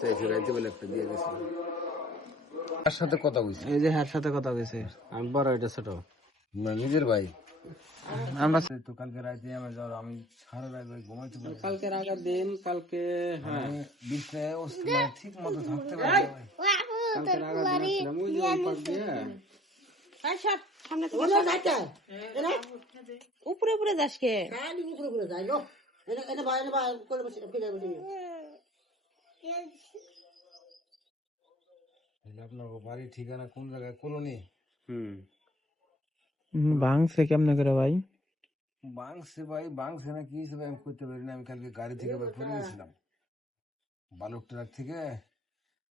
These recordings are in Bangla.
চাইছে রাইতে বেলা একটা দিয়ে গেছে। তার সাথে কথা বলছি, এই যে হার সাথে কথা কইছে। আমি বড়, এটা ছোট, নিজের ভাই। আমরা তো কালকে রাতে আমি যাও, আমি সারা রাত ভাই ঘুমাইতে পারি। কালকের আগের দিন, কালকে হ্যাঁ বিছনায় অবস্থায় ঠিক মতো থাকতে পারি না ভাই। কালকের আগের দিন আসলাম ওই যে ওই পাশ দিয়ে। উপরে উপরে যাস কে? আপনার বাড়ি ঠিকানা কোন জায়গায়? কলোনি? ভাঙছে কেমনে করে ভাই? বাংসে ভাই, বাংসে না কি হিসেবে আমি করতে পারি না। আমি কালকে গাড়ি থেকে বের করে গেছিলাম, বালুর ট্রাক থেকে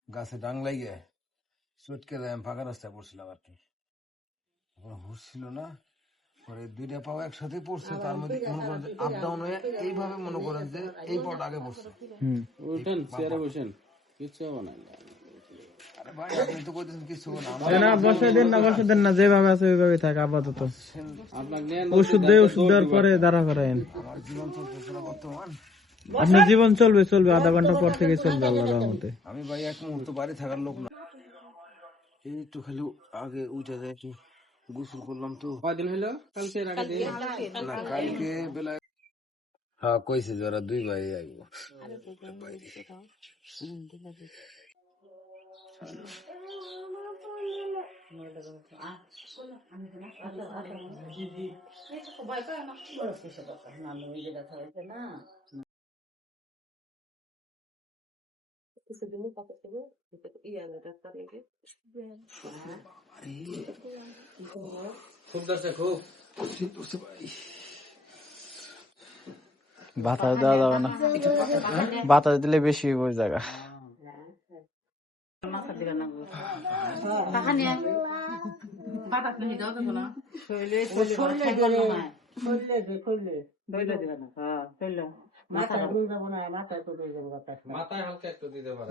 গাছে ডাং লাগিয়ে চটকে যায়, আমি ফাঁকা রাস্তায় পড়ছিলাম আর কি। হুশ ছিল না, পরে দুইটা পাও একসাথে পড়ছে, তার মধ্যে মনে করেন যে আপ ডাউন হয়ে এইভাবে মনে করেন যে এই পাওয়াটা আগে পড়ছে। উঠেন, চেয়ারে বসেন, কিছু হবে না। আরে ভাই আপনি তো কইতেছেন কিছু না, না বসে দেন না, যেভাবে আছে ওইভাবে থাক আপাতত। আপনাকে ওষুধ দেওয়ার পরে দাঁড়া করায়েন। আমার জীবন চলতেছে না বর্তমান। আপনার জীবন চলবে, আধা ঘন্টা পর থেকে চলবে আল্লাহর রহমতে। আমি ভাই এক মুহূর্ত বাড়ি থাকার লোক না, এই একটু খালি আগে উঠে যায়, একটু গোসল করলাম তো। কয়দিন হইলো? কালকের আগের দিন না কালকে বেলা হ্যাঁ কইছে যে ওরা দুই ভাই আইব। খুব দরছে, খুব বাতাস দেওয়া যাবে না, বাতাস দিলে বেশি হইব ওই জায়গা। মাথায় হালকা একটু দিতে পারে।